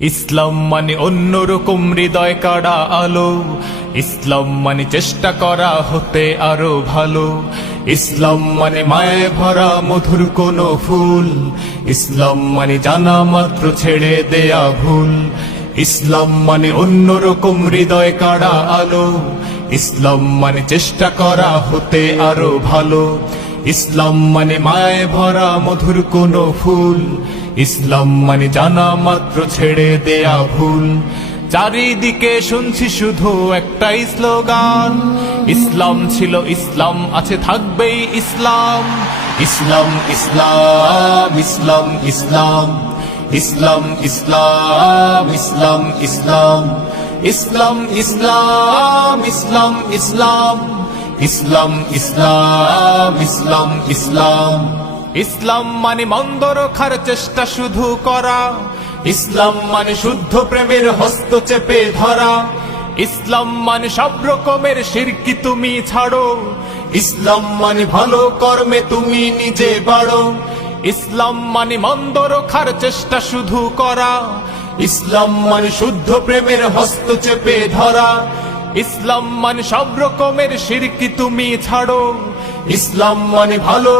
ইসলাম মানে অন্যরকম হৃদয় কাড়া আলো, ইসলাম মানে চেষ্টা করা হতে আরো ভালো। ইসলাম মানে মায়ে ভরা মধুর কোন ফুল, ইসলাম মানে জানা মাত্র ছেড়ে দেয়া ভুল। ইসলাম মানে অন্যরকম হৃদয় কাড়া আলো, ইসলাম মানে চেষ্টা করা হতে আরো ভালো। ইসলাম মানে মায়ে ভরা মধুর কোন ফুল, ইসলাম মানে জানা মাত্র ছেড়ে দেয়া ভুল। চারিদিকে শুনছি শুধু একটাই স্লোগান, ইসলাম ছিল ইসলাম আছে থাকবেই ইসলাম। ইসলাম ইসলাম ইসলাম ইসলাম, ইসলাম ইসলাম ইসলাম ইসলাম, ইসলাম ইসলাম ইসলাম ইসলাম, ইসলাম ইসলাম ইসলাম ইসলাম। ইসলাম মানে মন্দ রক্ষার চেষ্টা শুধু করা, ইসলাম মানে শুদ্ধ প্রেমের হস্ত চেপে ধরা। ইসলাম মানে সব রকমের শিরকি তুমি ছাড়ো, ইসলাম মানে ভালো কর্মে তুমি নিজে বাড়ো। ইসলাম মানে মন্দ রক্ষার চেষ্টা শুধু করা, ইসলাম মানে শুদ্ধ প্রেমের হস্ত চেপে ধরা। ইসলাম মানে সব রকমের শিরকি তুমি ছাড়ো, ইসলাম মানে ভালো